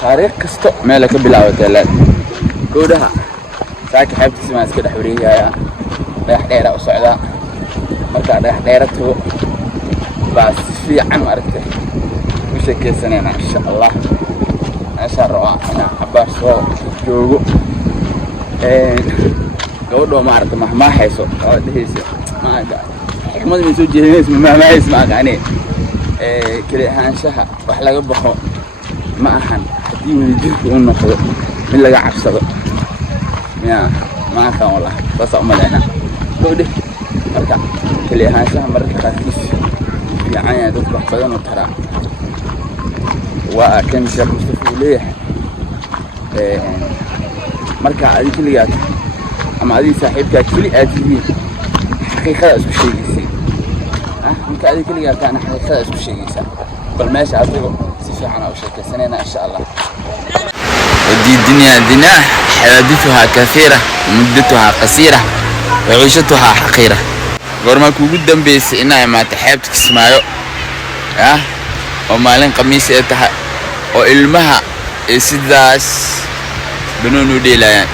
taariikh kasto meel ka bilaawatay leed goodaha saaki xabtiisa ma iska dhaxwariyaa dhagax dheera u socda marka dhagax dheerato bas fiican aragtay u sheekaysanayna insha Allah asha roo ana xabaar soo joogo gabadho ma aragtay ma hayso oo dhehaysa ma aga xikmad min soo jeedinaysa ma hayso ma agaane kale ahaanshaha wax laga baxo ma ahan hadii wadajirku uu noqdo in laga cabsado ya ma ahan wala bas umaleena gabadho marka kale ahaanshaha marka qaarkiis fiican dadku wax badan oo tara waa kan sheekh Mustafa leeyahay marka adii kaliyaad ama adii saaxiibka kali aad yihiin xaqiiqada isku sheegaysi marka adii kaliyaad ana xaqiiqada isku sheegaysa bal meesha adigu si fiican u sheekaysanayna insha Allah ودي الدنيا دنا حوادثها كثيرة ومدتها قصيرة وعيشتها حقيرة قرما كوجو دنبيس إنها ما تحب تسمعه ومالين قميص يتها وإلمها يسداس بنونو ديلا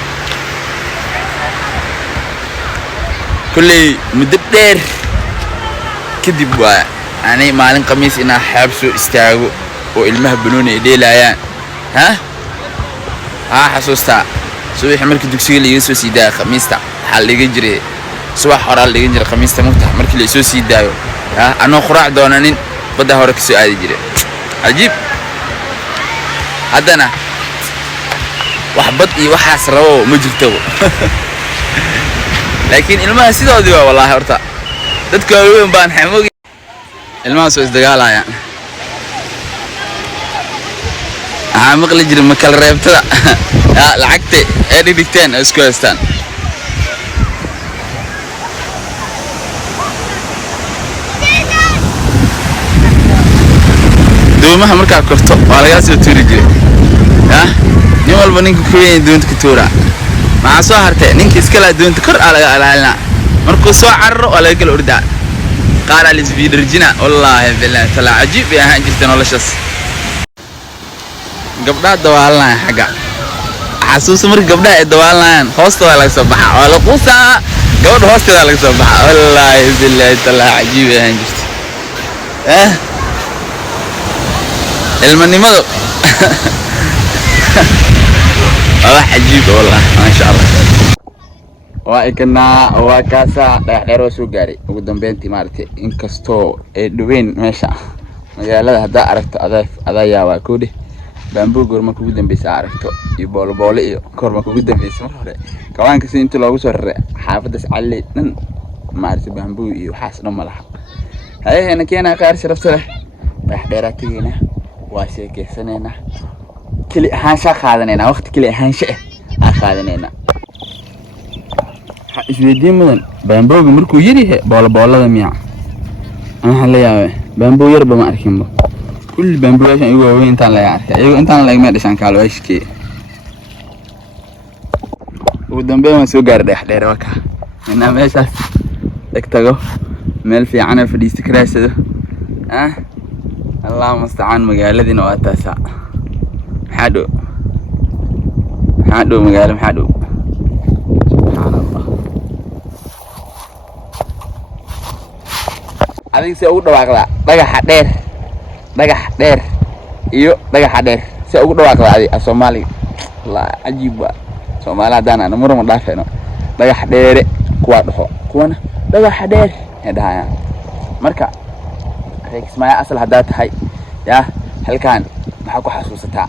كل مدبر كذب يعني مالين قميص إنها حابسو استاغو وإلمها بنونو ديلا حسوستا صبح مركي دكسي اللي يسوي سيدا خميستا حال اللي يجري صباح حرال اللي يجري خميستا مفتح مركي اللي يسوي سيدا أنا خراع دونانين بدها هورك سؤال يجري عجيب هذا أنا وحبطني وحاس رو مجلتو لكن الماء سيدا دوا والله هرتا تذكرون بان حموقي الماء سويس دقالة يعني مقل جري مكال ريبتدا لعقتي ادي دكتين اسكوستان دومها marka korto waa laga soo tuuri jiray nin walba ninka ku weyn doonta ka tuura ma soo hartay ninka iska la doonta kor laga alaalna markuu soo carro waa laga kala ordaa qaar ali isbiidirjina wallahi billahi tala ajib ya hanjirtan noloshaas gabdhaha dawaalanaya xaga xasuus markii gabdhaha ay dawaalanayaan hoostooda laga soo baxaa oo la quusaa gabadha hoosteeda laga soo baxaa wallahi billahi tala ajib aan jirto ilmanimadu wax ajib wallahi ma sha Allah waa ikana waa kaasa dheero soo gaaray ugu dambeyntii maartay inkastoo ay dhaweyn meesha magaalada hada aragto adaa waa koodhi bamboo gorma kugu dambeysay aragto iyo boolo iyo korma kugu dambeysay mar hore kawaanka si inta loogu soo raray xaafadaas cali dhan maartay bamboo iyo waxaas dhan malaha hay'ana keena qaar sharafta leh dheeraatayna waa sheekaysanayna kali ahaansha qaadanayna waqti kali ahaansha qaadanayna isweydiin mudan bamboo markuu yiri boolada miya aan leeyahay bamboo yarba ma arkinba كل بامبوش يقولوا وين تان لا يعرف يقول أنت لا ما أدري عن كالو إيش كي ودم بيوم سوق قرد حدير وكا إنها ماشى تكتغو مال في عنا في الاستكراس ده الله مستعان مقال الذي نواتاسا حادو مقال حادو سبحان الله هذه سأقول واقلا بقى حدير dhagax dheer iyo dhagax dheer si ugu dhawaaqday Soomaali la ajiib waa Soomaali hadana mar ma dhaafayno dhagax dheer kuwa dhaxo kuwana dhagax dheer hadaya marka reeksmaya asal hadaa tahay halkaan waxa ku xasuusataa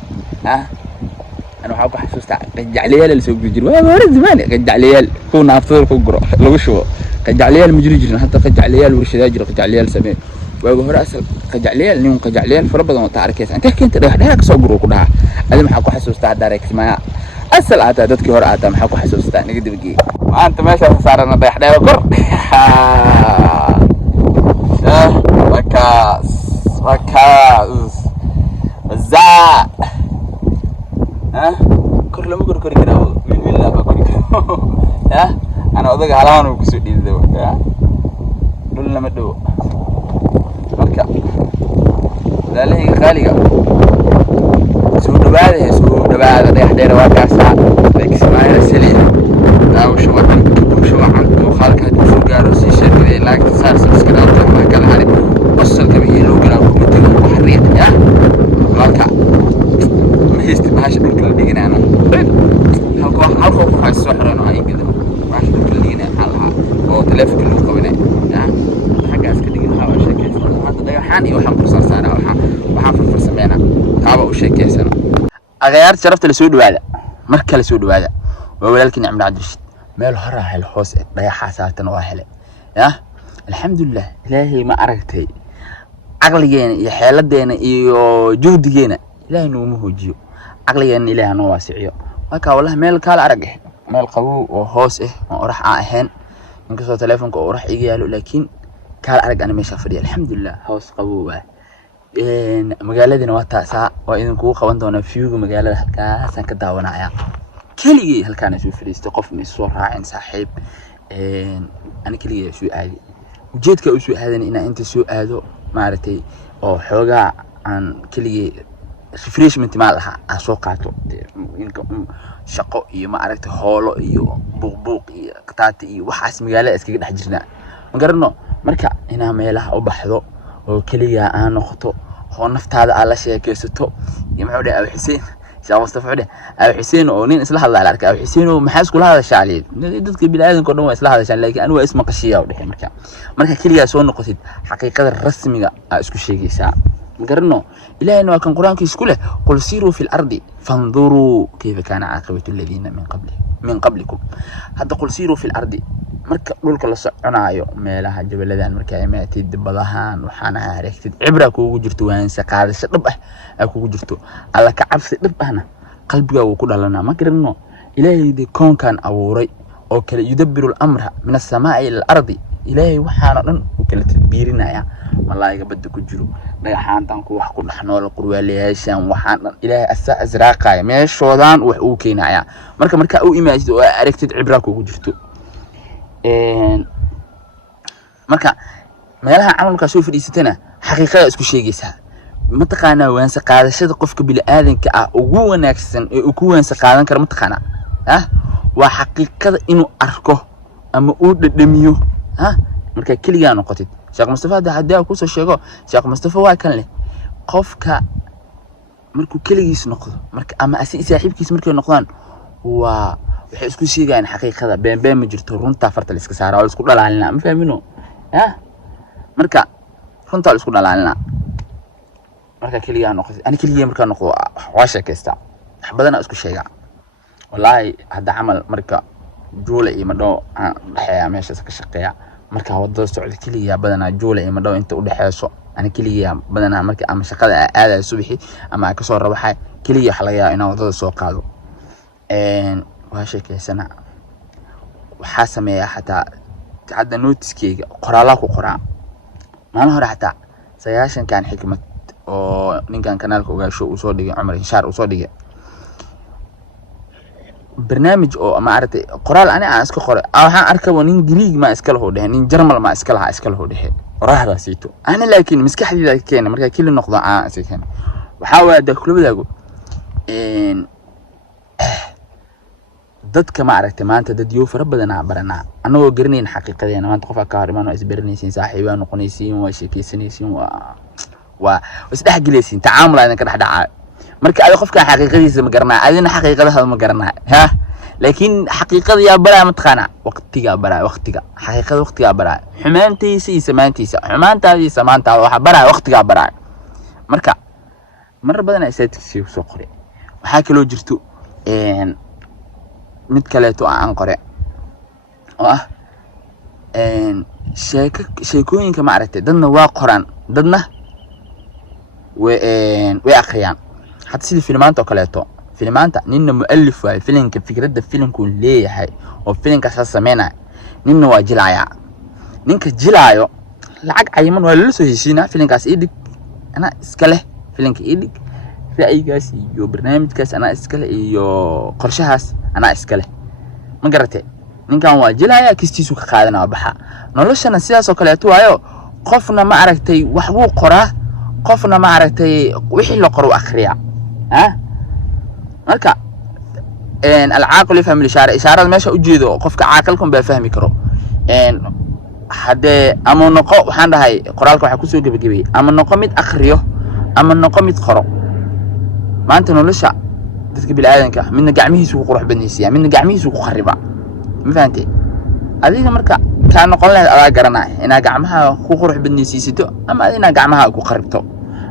ana waxa ku xasuustaa qajacliyaal la soo gudjir waa hore zaman qajacliyaal ku naaftoor ku guro lagu shubo qajacliyaal ma jiri jirin hatta qajacliyaal warshada jiro qajacliyaal samee وهو أصل قجعليال نيون قجعليال فربنا متعركيس أنت كنت ده كسر جرو كلها هذا محكو حسوس تاع دارك اسمها أصل عتادات كهور عتا محكو حسوس تاع نقدر بجي أنت ماشي صار أنا ضيح ده وكر وكاس زاء كل ما كر كده من لا بكر أنا أضيق على وكسودي ذو دول لما دو مركب لا ليه خالقة سود dhawaada dhagax dheer waa kaasa Ismaaciil Saliid daawasho wacan muuqaalka hadduu soo gaaro sii sheegay like saar subscribe ma kala harin wasalka iyo loo galaa kumiitiga ku xariiq ya laka ma haysti bahasha dhulka la dhiganaana halko ku haysto xirano ay gado bahasha dhulka la dhiganaa halaha oo telefoonka lagu qabanay ya xagaas ka dhigin hawa sheekaysan hadda dhagaxaan iyo waxaan ku soo saaraa waxaan farsameynaa qaaba u sheekaysana agayaar sharafta la soo dhawaada marka la soo dhawaada waa walaalkii Nicmo Cabdirashiid meel hore hel hoos dhagaxa saartan waa hele ya alxamdulillah ilaahay ma aragtay aqligeena iyo xeeladeena iyo juhdigeena ilaahay noo hoojiyo aqligeena ilaahay noo waasiciyo marka wallahi meel kala arag meel qabow oo hoos oo orax ahayn inkastoo telefoonka oo orax iga yaalo laakiin kala arag ana meesha fadhiyo alxamdulillah hoos qabow magaaladina waa taasa waa idin kugu qaban doona fiuga magaalada halkaas aan ka daawanaya keligii halkaan soo fadhiistay qof ma soo raacin saaxiib ana keligii soo aadi ujeedka uu soo aadan ina inta soo aado maartay oo xoogaa aan keligii refreshment ma laha aan soo qaato inka shaqo iyo ma aragtay hoolo iyo buuq iyo qataati iyo waxaas magaalada iskaga dhex jirnaa ma garano marka ina meelaha u baxdo oo kaliya aan noqoto oo naftaada aan la sheekaysato iyo maxuu dhahay Xuseen Sheekh Mustafa Xuseen oo nin isla hadlaa arkay Xuseen oo maxaa isku hadashay dadka bilaadanka dhan waa isla hadashaan laakiin anigu isma qashiya u dhahay marka kaliya soo noqotid xaqiiqada rasmiga ah isku sheegaysaa ma garano ilaahayna waa kan quraankiisa ku leh qul siiru fil ardi fanzuru kayfa kana aqibatu alladhina min qablikum hadda qul siiru fil ardi marka dhulka la soconaayo meelaha jabaladan marka ay maatid badahan waxana hareegtid cibra kuugu jirto waan saqaadasho dhab ah kuugu jirto alla ka cabsi dhab ahna qalbiga uu ku dhalanaa ma garano ilaahay koonkan abuuray oo kale yudabbiru al-amra min as-samaa'i ila al-ardi ilaahay waxaana dhan uu kala tadbiirinaya malaayiga badda ku jiro dhagaxaantan ku wax ku dhaxnool qurwaaleyaashan waxaan dhan ilaahay asraaqaya meeshoodan wax uu keenaya marka uu imaajid oo aragtid cibra kuugu jirto marka meelaha camalka soo fadhiisatana xaqiiqada isku sheegaysaa ma taqaanaa waansa qaadashada qofka bilaadanka ah ugu wanaagsan ee uu ku waansa qaadan karo ma taqaanaa waa xaqiiqada inuu arko ama uu dhadhamiyo marka kaliya noqotid Sheekh Mustafa hadda ku soo sheego Sheekh Mustafa waa kan leh qofka markuu kaligiis noqdo marka ama saaxiibkiis markay noqdaan waa waxay isku sheegaan xaqiiqada been ma jirto runta farta la iska saaraa oo isku dhalaalina ma fahmino marka runta la isku dhalaalina marka kaliya noqdo ani kaliya marka noqdo waa sheekaysta wax badan isku sheega wallahi hadda amal marka juula iyo madho dhaxaya meesha ka shaqeeya marka wadada socod kaliya badana juula iyo madho inta u dhaxayso ani kaliya badana marka ama shaqada aada subaxi ama ka soo rabaxay kaliya waxa laga yaabaa inaan wadada soo qaado waa sheekaysana waxa sameeyaa xataa hadda notice-keyga qoraala ku qoraa maalin hore xataa sayaashan kan xikmad oo ninkan kanaalka ogaasho uu soo dhigay Umar Inshaar uu soo dhigay barnaamij oo ma aragtay qoraal aan iska qoray waxaan arkay nin Greek ma iska laho dhahay nin German ma iska laho dhahay qoraaxda siito ana laakiin maskaxdayda keenay marka kili noqdo aan iska waxa waa dakhluudaagu dadka ma aragtay maanta dad yoo fara badan baranaa anagoo garanayna xaqiiqadeena maanta qof ka harimaan oo isbaranaysiin saaxiibaan noqonaysiin waa sheekaysanaysiin waa isdhex galaysiin tacaamul aydan ka dhaxdhacaa marka ay qofka xaqiiqadiisa ma garanaa adina xaqiiqadaha ma garanaa laakiin xaqiiqada yaa baraa matqana waqtiga xaqiiqada waqtiga baraa xumaantiisa iyo samaantaada waxa baraa waqtiga baraa marka mar badan ay saytisi soo qoray waxa kale jirto mid kale aan qore oo sheekooyinka ma aragtay dadna waa qoraan dadna way akhriyaan hatta sidii filmaanta oo kale filmaanta ninna muallif waa filimka fikradda filimku leeyahay oo filimkaas sameeyay ninna waa jilaaya ninka jilaayo lacag cayiman waa la soo heshiina filimkaas idib ana iska leh filimka idib ra'yigaas iyo barnaamijkaas ana iska leh iyo qorshahaas ana iska leh ma garatay ninkan waa jilaaya kistiisu ka qaadanaa baxa noloshana sidaas oo kale waayo qofna ma aragtay wax uu qoraa qofna ma aragtay wixii la qoro akhriya marka alcaaqil yafham lishaara ishaarada meesha ujeedo qofka caaqilkan baa fahmi karo haddee ama noqo waxaan dhahay qoraalka waxaa kusoo gebagabeeyey ama noqo mid akhriyo ama noqo mid qoro maanta nolosha dadka bini'aadanka ah midna gacmihiisu ku qurux badnaysiiyaa midna gacmihiisu ku khariba ma fahantay adiga marka kaa noqon lahayd adaa garanaya inaad gacmaha ku qurux badnaysiisato ama inaad gacmaha ku kharibto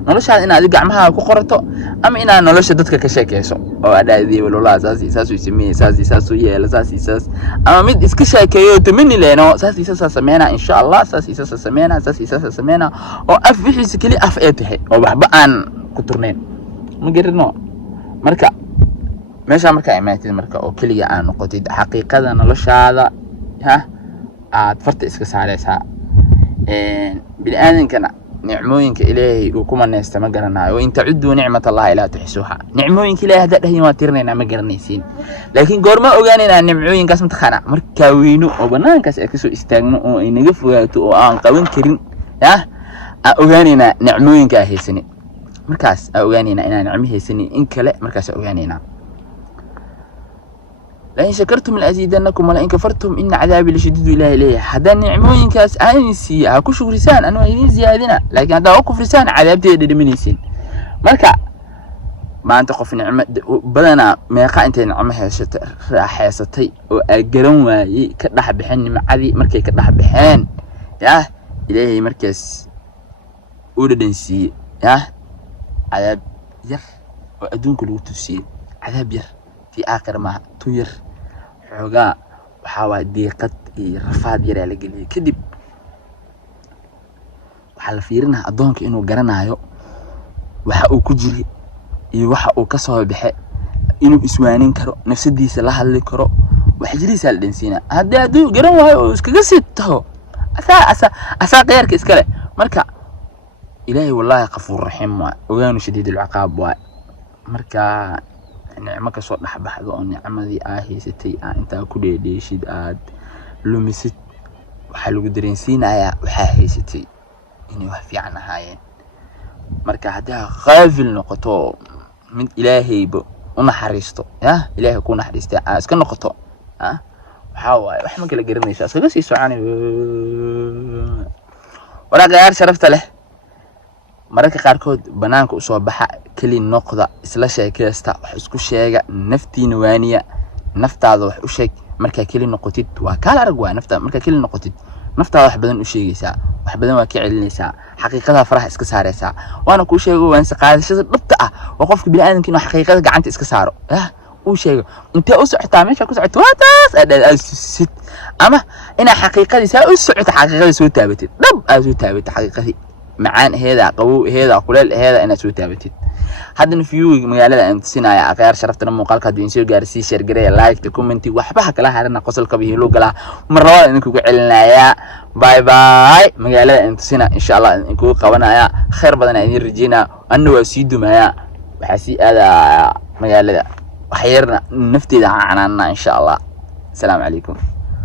noloshaada inaad gacmaha ku qorato ama inaad nolosha dadka ka sheekeyso oo aadaadii walaa saas uu sameeyay saas uu yeelo saas ama mid iska sheekeeyo tamani leeno saas sameeyna insha Allah saas sameeyna oo af wixiisa kali af ay tahay oo waxba aan ku turneyn ma garino marka meesha marka imaatid marka oo kaliya aan noqotid xaqiiqada noloshaada aad farta iska saaraysaa bini'aadankana نعموينك إلهي وكما نستمجرنا وإن تعدوا نعمة الله لا تحسوها نعموينك إلهي هذا هي ما ترنينا مجرنيسين لكن قرما أجانينا نعموين قسم تخنا مركوينو وبنان كاس أكسو استغنوا إن جفواتو أن قوين كريم أجانينا نعموينك هي سنة مركز أجانينا إن نعمه هي سنة إنك لا مركز أجانينا لئن شكرتم لأزيدنكم ولئن كفرتم إن عذابي لشديد إليه هذا نعموين كاس أنسي أكو شكرسان أنا وهين زيادنا لكن هذا أكو فرسان عذابتي دمنيسين مركا ما أنت قف نعمة بدنا ما يقع أنت نعمة حياتي وأجرون وي كده بحن معذي مركي كده بحن يا إلهي مركز أولدنسي يا عذاب ير وأدون كل وتفسير عذاب ير في آخر ما توير حوجا وحاول دقة رفاد يرى لقلي كذب وحال فيرنا أظنك إنه جرنا يو وحقو كجري وحقو كسر بحق إنه إسوانين كرو نفس دي سلاح اللي كرو وحجري سال دنسينا هذا دو جرنا هاي وسكجسيت هو أسا غير كإسكاله مركا إلهي والله غفور رحيم وغانو شديد العقاب مركا نعمة كسر لحبة أو نعمة ذي ستي أنت كل ديشيد آد لمست وحلو قدرين سينا يا ستي إني وحفي عنها هاي مركا هذا غافل نقطة من إلهي أنا حريستو يا إلهي يكون حريستي أسكن نقطة وحاول وحنا كلا قرنيش أسكن سيسوعني ولا غير شرفت له mararka qaarkood banaanka u soo baxa kali noqda isla sheekaysta wax isku sheega naftiina waaniya naftaada wax u sheeg marka kali noqotid waa kala arag waa nafta marka kali noqotid naftaada wax badan u sheegaysaa wax badan waa ka celinaysaa xaqiiqada faraha iska saaraysaa waana ku sheego waan si qaadashada dhabta ah oo qofka bini'aadamka inuu xaqiiqada gacanta iska saaro uu sheego inta u socotaa meesha ku socoto waa taas aad ama ina xaqiiqadiisa u socoto xaqiiqada soo taabatid dhab aad soo taabatid xaqiiqadii معان هذا قوي هذا قليل هذا أنا سوي تابتين هذا نفيو مجالة أنت سنا غير شرفتنا مقال كدين سير جالسي شير جري لايك تكومنتي وحبها كلها هذا نقص كبيه لو كلها مرة إنكوا قلنا يا باي باي مجالة أنت سنا إن شاء الله إنكوا قوانا يا خير بدنا إن رجينا أنه وسيد ما يا بحسي هذا مجالة خيرنا نفتي عننا إن شاء الله السلام عليكم.